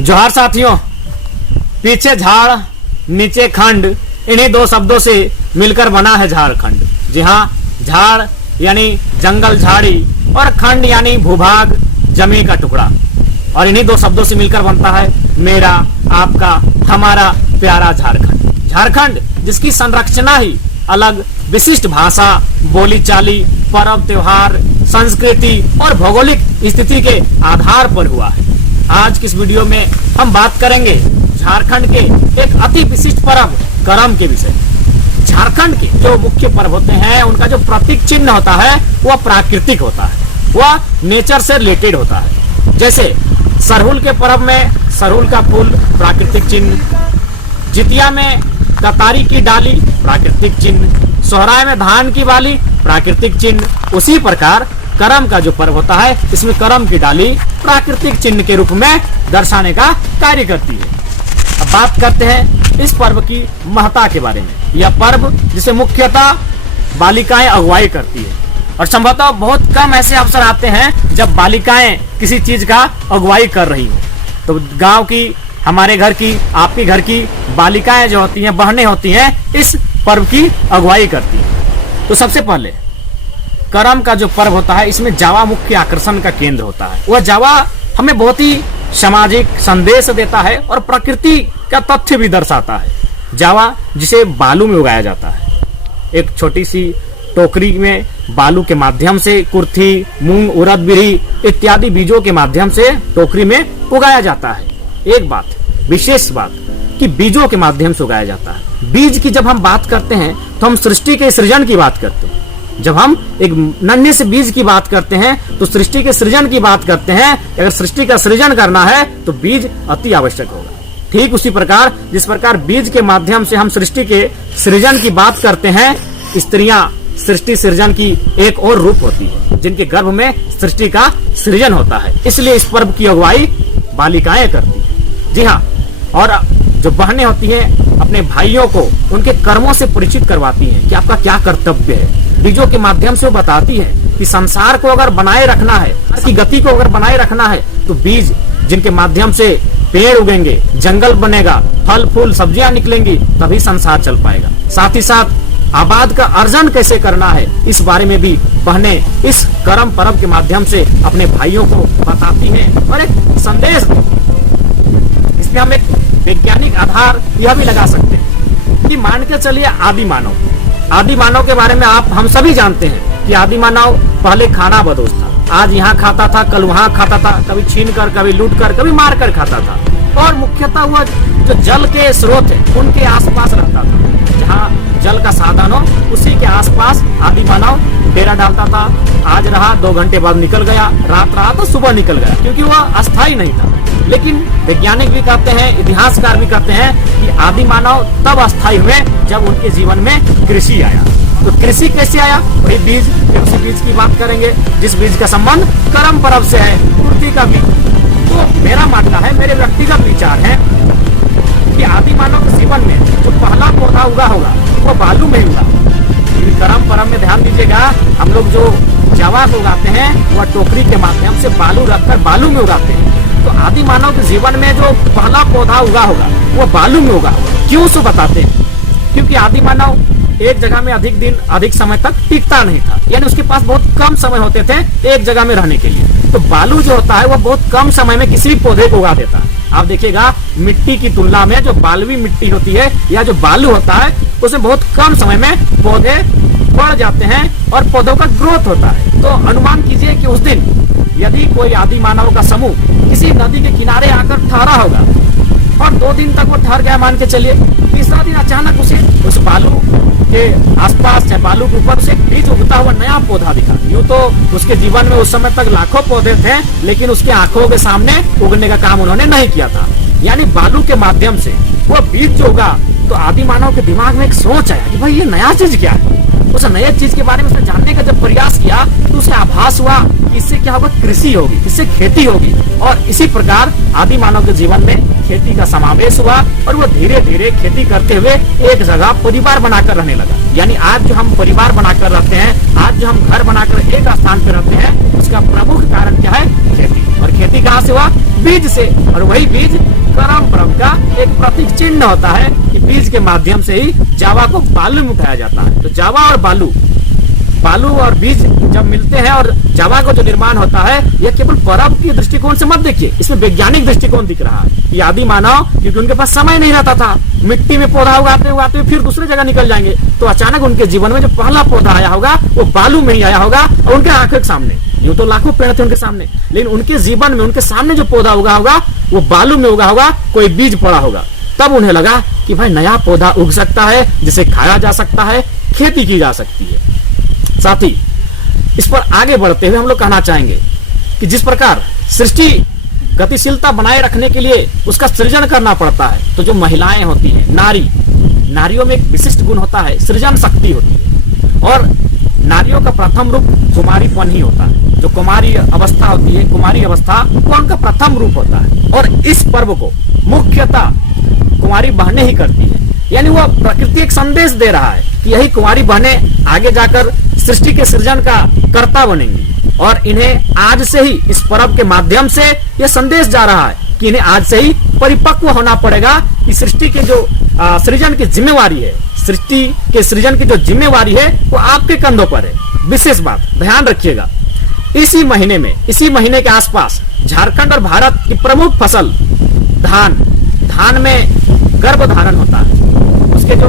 जोहार साथियों, पीछे झाड़ नीचे खंड, इन्हीं दो शब्दों से मिलकर बना है झारखंड। जी हाँ, झाड़ यानी जंगल झाड़ी और खंड यानी भूभाग जमीन का टुकड़ा, और इन्हीं दो शब्दों से मिलकर बनता है मेरा, आपका, हमारा प्यारा झारखंड। झारखंड जिसकी संरचना ही अलग विशिष्ट भाषा, बोलीचाली, पर्व त्योहार, संस्कृति और भौगोलिक स्थिति के आधार पर हुआ है। आज की इस वीडियो में हम बात करेंगे झारखंड के एक अति विशिष्ट पर्व करम के विषय। झारखंड के जो मुख्य पर्व होते हैं उनका जो प्रतीक चिन्ह होता है वह प्राकृतिक होता है, वह नेचर से रिलेटेड होता है। जैसे सरहुल के पर्व में सरहुल का फूल प्राकृतिक चिन्ह, जितिया में कतारी की डाली प्राकृतिक चिन्ह, सोहराय में धान की बाली प्राकृतिक चिन्ह। उसी प्रकार करम का जो पर्व होता है इसमें करम की डाली प्राकृतिक चिन्ह के रूप में दर्शाने का कार्य करती है। अब बात करते हैं इस पर्व की महत्ता के बारे में। यह पर्व जिसे मुख्यतः बालिकाएं अगुवाई करती है, और संभवतः बहुत कम ऐसे अवसर आते हैं जब बालिकाएं किसी चीज का अगुवाई कर रही हो। तो गांव की, हमारे घर की, आपके घर की बालिकाएं जो होती हैं, बहनें होती हैं, इस पर्व की अगुवाई करती हैं। तो सबसे पहले करम का जो पर्व होता है इसमें जावा मुख्य आकर्षण का केंद्र होता है। वह जावा हमें बहुत ही सामाजिक संदेश देता है और प्रकृति का तथ्य भी दर्शाता है। जावा जिसे बालू में उगाया जाता है, एक छोटी सी टोकरी में बालू के माध्यम से कुर्थी, मूंग, उड़द, बिरही इत्यादि बीजों के माध्यम से टोकरी में उगाया जाता है। एक बात, विशेष बात कि बीजों के माध्यम से उगाया जाता है। बीज की जब हम बात करते हैं तो हम सृष्टि के सृजन की बात करते हैं। जब हम एक नन्हे से बीज की बात करते हैं तो सृष्टि के सृजन की बात करते हैं। अगर सृष्टि का सृजन करना है तो बीज अति आवश्यक होगा। ठीक उसी प्रकार जिस प्रकार बीज के माध्यम से हम सृष्टि के सृजन की बात करते हैं, स्त्रियां सृष्टि सृजन की एक और रूप होती है जिनके गर्भ में सृष्टि का सृजन होता है। इसलिए इस पर्व की अगुवाई बालिकाएं करती है। जी हाँ, और जो बहनें होती हैं अपने भाइयों को उनके कर्मों से परिचित करवाती हैं कि आपका क्या कर्तव्य है। बीजों के माध्यम से वो बताती है कि संसार को अगर बनाए रखना है, की गति को अगर बनाए रखना है तो बीज जिनके माध्यम से पेड़ उगेंगे, जंगल बनेगा, फल फूल सब्जियां निकलेंगी, तभी संसार चल पाएगा। साथ ही साथ आबाद का अर्जन कैसे करना है इस बारे में भी बहनें इस करम पर्व के माध्यम से अपने भाइयों को बताती हैं और एक संदेश देती। इसमें हम एक वैज्ञानिक आधार यह भी लगा सकते हैं कि मान के चलिए आदि मानव के बारे में हम सभी जानते हैं कि आदि मानव पहले खाना बदोश था। आज यहाँ खाता था, कल वहाँ खाता था, कभी छीन कर, कभी लूट कर, कभी मार कर खाता था। और मुख्यतः वह जो जल के स्रोत है उनके आसपास रहता था। जहाँ जल का साधन हो उसी के आसपास आदि मानव डेरा डालता था। आज रहा, 2 घंटे बाद निकल गया, रात रहा तो सुबह निकल गया, क्योंकि वह अस्थायी नहीं था। लेकिन वैज्ञानिक भी कहते हैं, इतिहासकार भी कहते हैं कि आदि मानव तब अस्थायी हुए जब उनके जीवन में कृषि आया। तो कृषि कैसे आया, वही बीज, फिर उसी बीज की बात करेंगे जिस बीज का संबंध करम पर्व से है, कुर्थी का बीज। तो मेरा मानना है, मेरे व्यक्तिगत विचार है कि आदि मानव के जीवन में जो पहला पौधा उगा होगा वो बालू में उगा। करम पर्व में ध्यान दीजिएगा, हम लोग जो जावा को उगाते हैं वह टोकरी के माध्यम से बालू रखकर बालू में उगाते हैं। तो आदि मानव के जीवन में जो पहला पौधा उगा होगा वो बालू में उगा होगा। क्यों सो बताते हैं, क्योंकि आदि मानव एक जगह में अधिक दिन, अधिक समय तक टिकता नहीं था, यानी उसके पास बहुत कम समय होते थे एक जगह में रहने के लिए। तो बालू जो होता है वो बहुत कम समय में किसी पौधे को उगा देता है। आप देखिएगा मिट्टी की तुलना में जो बालुई मिट्टी होती है या जो बालू होता है उसमें बहुत कम समय में पौधे बढ़ जाते हैं और पौधों का ग्रोथ होता है। तो अनुमान कीजिए कि उस दिन यदि कोई आदि मानव का समूह किसी नदी के किनारे आकर ठहरा होगा और 2 दिन तक वो ठहर गया मान के चलिए, तीसरा दिन अचानक उसे उस बालू के आसपास या बालू के ऊपर से बीज उगता हुआ नया पौधा दिखा। यूं तो उसके जीवन में उस समय तक लाखों पौधे थे, लेकिन उसके आंखों के सामने उगने का काम उन्होंने नहीं किया था। यानी बालू के माध्यम से वो बीज जो उगा तो आदि मानव के दिमाग में एक सोच आया कि भाई ये नया चीज क्या है। उस नए चीज के बारे में उसने जानने का जब प्रयास किया तो उसे आभास हुआ इससे क्या होगा, कृषि होगी, इससे खेती होगी। और इसी प्रकार आदि मानव के जीवन में खेती का समावेश हुआ और वो धीरे धीरे खेती करते हुए एक जगह परिवार बनाकर रहने लगा। यानी आज जो हम परिवार बनाकर रहते हैं, आज जो हम घर बनाकर एक स्थान पर रहते हैं, उसका प्रमुख कारण क्या है, खेती। और खेती कहाँ से हुआ? बीज से। और वही बीज कर्म ब्रह्म का एक प्रतीक चिन्ह होता है कि बीज के माध्यम से ही जावा को बालू में उठाया जाता है। तो जावा और बालू और बीज जब मिलते हैं और जावा को जो निर्माण होता है, यह केवल परब के दृष्टिकोण से मत देखिए, इसमें वैज्ञानिक दृष्टिकोण दिख रहा है। ये आदि मानव, क्योंकि उनके पास समय नहीं रहता था, मिट्टी में पौधा उगाते उगाते फिर दूसरे जगह निकल जाएंगे, तो अचानक उनके जीवन में जो पहला पौधा आया होगा वो बालू में ही आया होगा और उनके आंखों के सामने। यूं तो लाखों पेड़ थे उनके सामने, लेकिन उनके जीवन में उनके सामने जो पौधा उगा होगा वो बालू में उगा होगा, कोई बीज पड़ा होगा। तब उन्हें लगा कि भाई नया पौधा उग सकता है जिसे खाया जा सकता है, खेती की जा सकती है। साथ ही इस पर आगे बढ़ते हुए हम लोग कहना चाहेंगे कि जिस प्रकार सृष्टि गतिशीलता बनाए रखने के लिए उसका सृजन करना पड़ता है, तो जो महिलाएं होती हैं, नारियों में एक विशिष्ट गुण होता है, सृजन शक्ति होती है। और नारियों का प्रथम रूप कुमारीपन ही होता है। जो कुमारी अवस्था होती है, कुमारी अवस्था, वो उनका प्रथम रूप होता है। और इस पर्व को मुख्यतः कुमारी बहनें ही करती है, यानी वह प्रकृति एक संदेश दे रहा है कि यही कुमारी बहनें आगे जाकर सृष्टि के सृजन का कर्ता बनेंगी। और इन्हें आज से ही इस पर्व के माध्यम से यह संदेश जा रहा है कि इन्हें आज से ही परिपक्व होना पड़ेगा कि सृष्टि के जो सृजन की जिम्मेवारी है, सृष्टि के सृजन की जो जिम्मेवारी है वो आपके कंधों पर है। विशेष बात ध्यान रखिएगा, इसी महीने के आसपास झारखंड और भारत की प्रमुख फसल धान में गर्भधारण होता है। उसके जो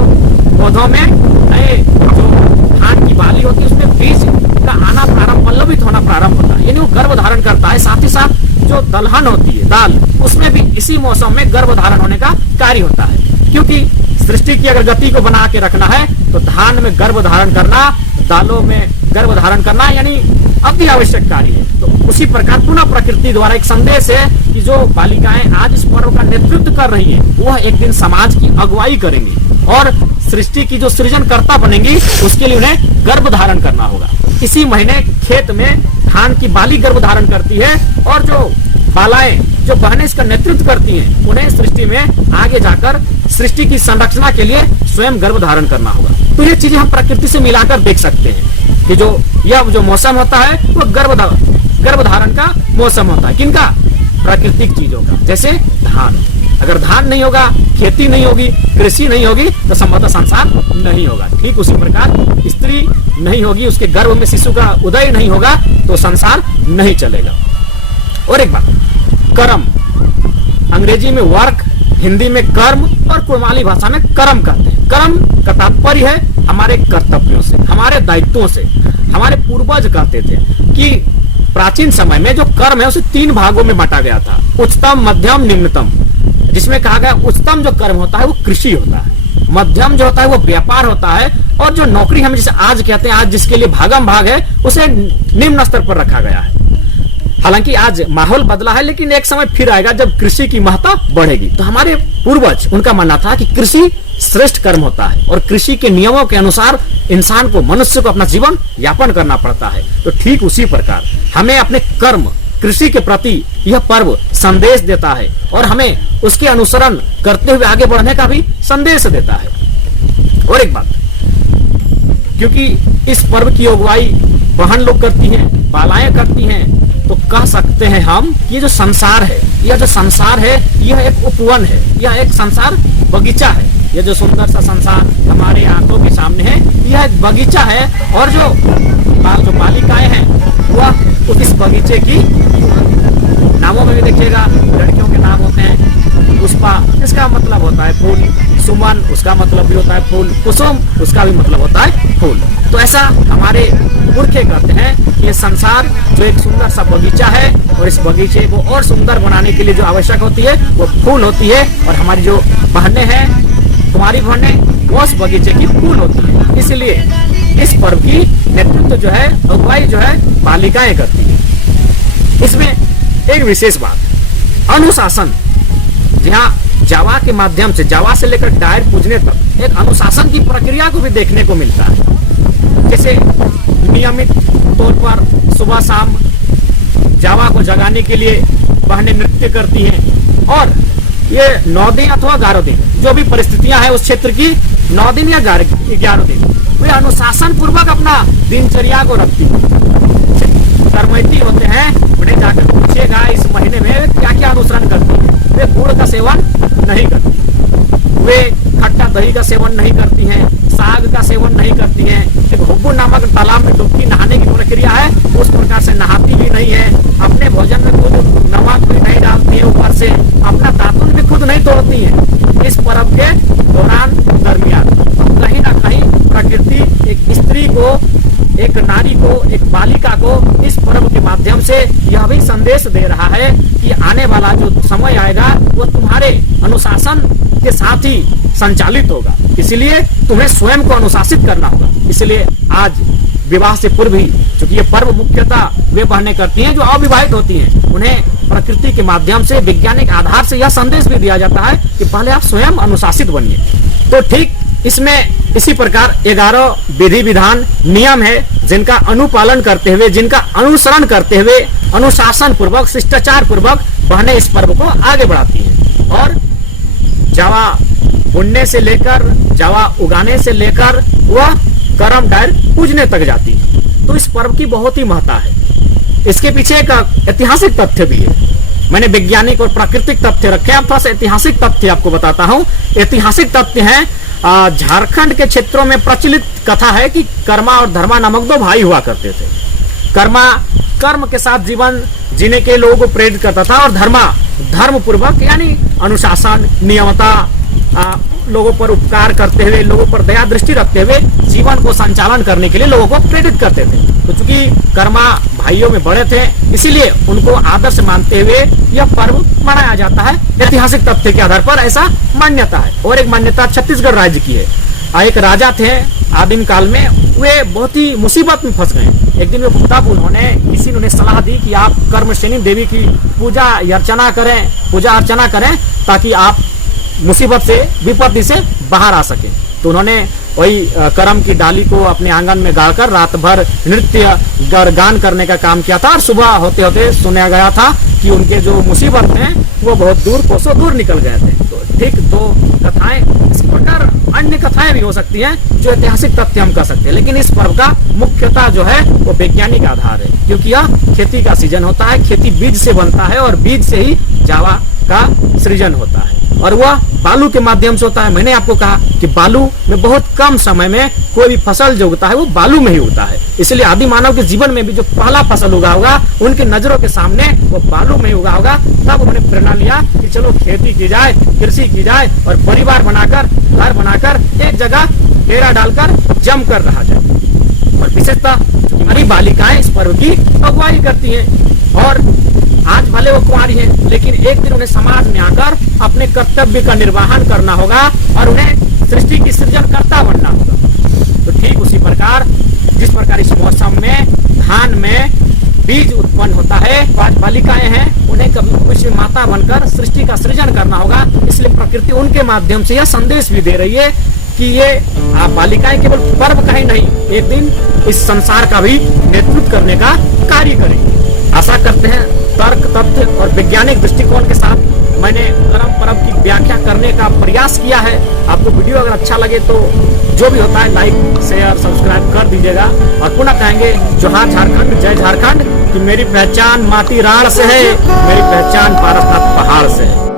पौधों में नए जो धान की बाली होती है उसमें बीज का आना प्रारंभ, पल्लवित होना प्रारंभ होता है, यानी वो गर्भधारण करता है। साथ ही साथ जो दलहन होती है, दाल, उसमें भी इसी मौसम में गर्भधारण होने का कार्य होता है। क्योंकि सृष्टि की अगर गति को बना के रखना है तो धान में गर्भधारण करना, दालों में गर्भधारण करना यानी अति आवश्यक कार्य है। तो उसी प्रकार पुनः प्रकृति द्वारा एक संदेश है कि जो बालिकाएं आज इस पर्व का नेतृत्व कर रही हैं, वह एक दिन समाज की अगुवाई करेंगी और सृष्टि की जो सृजनकर्ता बनेंगी, उसके लिए उन्हें गर्भधारण करना होगा। इसी महीने खेत में धान की बाली गर्भधारण करती है और जो बालाएं, जो बहनें इसका नेतृत्व करती हैं, उन्हें सृष्टि में आगे जाकर सृष्टि की संरचना के लिए स्वयं गर्भधारण करना होगा। तो ये चीजें हम प्रकृति से मिलाकर देख सकते हैं कि यह जो मौसम होता है वो गर्भधारण का मौसम होता है। किनका? प्राकृतिक चीजों का। जैसे धान, अगर धान नहीं होगा, खेती नहीं होगी, कृषि नहीं होगी, तो संभवतः संसार नहीं होगा। ठीक उसी प्रकार स्त्री नहीं होगी, उसके गर्भ में शिशु का उदय नहीं होगा, तो संसार नहीं चलेगा। और एक बात, कर्म, अंग्रेजी में वर्क, हिंदी में कर्म और कुड़माली भाषा में कर्म कहते हैं। कर्म का तात्पर्य है हमारे कर्तव्यों से, हमारे दायित्वों से। हमारे पूर्वज कहते थे कि प्राचीन समय में जो कर्म है उसे 3 भागों में बांटा गया था, उच्चतम, मध्यम, निम्नतम। जिसमें कहा गया उच्चतम जो कर्म होता है वो कृषि होता है, मध्यम जो होता है वो व्यापार होता है, और जो नौकरी हम जिसे आज कहते हैं, आज जिसके लिए भागम भाग है, उसे निम्न स्तर पर रखा गया है। हालांकि आज माहौल बदला है, लेकिन एक समय फिर आएगा जब कृषि की महत्ता बढ़ेगी। तो हमारे पूर्वज, उनका मानना था कि कृषि श्रेष्ठ कर्म होता है और कृषि के नियमों के अनुसार इंसान को, मनुष्य को अपना जीवन यापन करना पड़ता है। तो ठीक उसी प्रकार हमें अपने कर्म, कृषि के प्रति यह पर्व संदेश देता है और हमें उसके अनुसरण करते हुए आगे बढ़ने का भी संदेश देता है। और एक बात, क्योंकि इस पर्व की अगुवाई बहन लोग करती हैं, बालाएं करती हैं, तो कह सकते हैं हम कि ये जो संसार है, यह एक उपवन है, यह एक संसार बगीचा है। यह जो सुंदर सा संसार हमारे आंखों के सामने है, यह एक बगीचा है। और जो बालिकाएं हैं वह इस बगीचे की, नामों में भी देखिएगा लड़कियों के नाम होते हैं। पुष्पा, इसका मतलब होता है फूल। सुमन, उसका मतलब भी होता है फूल। कुसुम, उसका भी मतलब होता है फूल। तो ऐसा हमारे पुरखे कहते हैं कि ये संसार जो एक सुंदर सा बगीचा है, और इस बगीचे को और सुंदर बनाने के लिए जो आवश्यक होती है वो फूल होती है। और हमारी जो बहनें हैं, कुमारी बहनें, वो उस बगीचे की फूल होती है। इसलिए इस पर्व की नेतृत्व जो है, अगुवाई जो है, बालिकाएं करती है। इसमें एक विशेष बात, अनुशासन। जहाँ जावा के माध्यम से, जावा से लेकर डायर पूजने तक एक अनुशासन की प्रक्रिया को भी देखने को मिलता है। जैसे नियमित तौर पर सुबह शाम जावा को जगाने के लिए बहनें नृत्य करती हैं, और ये 9 दिन अथवा 11 दिन, जो भी परिस्थितियां हैं उस क्षेत्र की, 9 दिन या 11 दिन, वे अनुशासन पूर्वक अपना दिनचर्या को रखती हैं। कर्मैती होते हैं उन्हें जाकर पूछिएगा इस महीने में क्या क्या अनुसरण करती है। वे गुड़ का सेवन नहीं करती, वे खट्टा दही का सेवन नहीं करती हैं, साग का सेवन नहीं करती हैं, एक हुब्बू नामक तालाब में डुबकी नहाने की प्रक्रिया है उस प्रकार से नहाती भी नहीं है, अपने भोजन में खुद नमक भी नहीं डालती है, ऊपर से अपना दातुन भी खुद नहीं तोड़ती है इस पर्व के दौरान दरमियान। तो कहीं ना कहीं प्रकृति एक स्त्री को, एक नारी को, एक बालिका को इस पर्व के माध्यम से यह भी संदेश दे रहा है कि आने वाला जो समय आएगा वो तुम्हारे अनुशासन के साथ ही संचालित होगा, इसलिए तुम्हें स्वयं को अनुशासित करना होगा। इसलिए आज विवाह से पूर्व ही, क्योंकि ये पर्व मुख्यतः वे बहनें करती हैं जो अविवाहित होती हैं, उन्हें प्रकृति के माध्यम से, वैज्ञानिक आधार से यह संदेश भी दिया जाता है कि पहले आप स्वयं अनुशासित बनिए। तो ठीक इसमें इसी प्रकार 11 विधि विधान नियम है जिनका अनुपालन करते हुए, जिनका अनुसरण करते हुए अनुशासन पूर्वक, शिष्टाचार पूर्वक बहनें इस पर्व को आगे बढ़ाती हैं और जावा बुनने से लेकर, जावा उगाने से लेकर वह करम डायर पूजने तक जाती है। तो इस पर्व की बहुत ही महत्ता है। इसके पीछे एक ऐतिहासिक तथ्य भी है। मैंने वैज्ञानिक और प्राकृतिक तथ्य रखे, अब थोड़ा सा ऐतिहासिक तथ्य आपको बताता हूँ। ऐतिहासिक तथ्य है, झारखंड के क्षेत्रों में प्रचलित कथा है कि कर्मा और धर्मा नामक 2 भाई हुआ करते थे। कर्मा कर्म के साथ जीवन जीने के लोगों को प्रेरित करता था और धर्मा धर्म पूर्वक यानी अनुशासन, नियमता, लोगों पर उपकार करते हुए, लोगों पर दया दृष्टि रखते हुए जीवन को संचालन करने के लिए लोगों को प्रेरित करते थे। तो चूंकि कर्मा भाइयों में बड़े थे, इसीलिए उनको आदर्श मानते हुए यह पर्व मनाया जाता है। ऐतिहासिक तथ्य के आधार पर ऐसा मान्यता है। और एक मान्यता छत्तीसगढ़ राज्य की है। एक राजा थे आदिम काल में, वे बहुत ही मुसीबत में फंस गए। एक दिन वे तब किसी ने उन्हें सलाह दी कि आप कर्मशेनी देवी की पूजा अर्चना करें ताकि आप मुसीबत से, विपत्ति से बाहर आ सके। तो उन्होंने वही करम की डाली को अपने आंगन में गाड़कर रात भर नृत्य गान करने का काम किया था और सुबह होते होते सुना गया था कि उनके जो मुसीबत हैं वो बहुत दूर, कोसों दूर निकल गए थे। तो ठीक 2 कथाएं, इस प्रकार अन्य कथाएं भी हो सकती हैं जो ऐतिहासिक तथ्य हम कह सकते हैं, लेकिन इस पर्व का मुख्यतः जो है वो वैज्ञानिक आधार है, क्योंकि यह खेती का सीजन होता है, खेती बीज से बनता है और बीज से ही जावा का सृजन होता है और वह बालू के माध्यम से होता है। मैंने आपको कहा कि बालू में बहुत कम समय में कोई भी फसल जो उगता है वो बालू में ही उगता है, इसलिए आदि मानव के जीवन में भी जो पहला फसल उगा होगा उनकी नजरों के सामने वो बालू में ही उगा होगा। तब उन्होंने प्रेरणा लिया कि चलो खेती की जाए, कृषि की जाए और परिवार बनाकर, घर बनाकर, एक जगह डेरा डालकर जम कर रहा जाए। और विशेषतः हमारी बालिकाएं इस पर्व की अगुवाई करती हैं और आज भले वो कुंवारी हैं, लेकिन एक दिन उन्हें समाज में आकर अपने कर्तव्य का निर्वहन करना होगा और उन्हें सृष्टि की सृजनकर्ता बनना होगा। तो ठीक उसी प्रकार जिस प्रकार इस मौसम में धान में बीज उत्पन्न होता है, तो आज बालिकाएं हैं, उन्हें कभी भविष्य माता बनकर सृष्टि का सृजन करना होगा। इसलिए प्रकृति उनके माध्यम से यह संदेश भी दे रही है कि ये बालिकाएं केवल पर्व का ही नहीं, एक दिन इस संसार का भी नेतृत्व करने का कार्य करेंगे। आशा करते हैं तर्क, तथ्य और वैज्ञानिक दृष्टिकोण के साथ मैंने करम पर्व की व्याख्या करने का प्रयास किया है। आपको वीडियो अगर अच्छा लगे तो जो भी होता है लाइक, शेयर, सब्सक्राइब कर दीजिएगा। और पुनः कहेंगे जोहार झारखंड, जय झारखंड, कि मेरी पहचान माटी राड़ से है, मेरी पहचान पारसनाथ पहाड़ से है।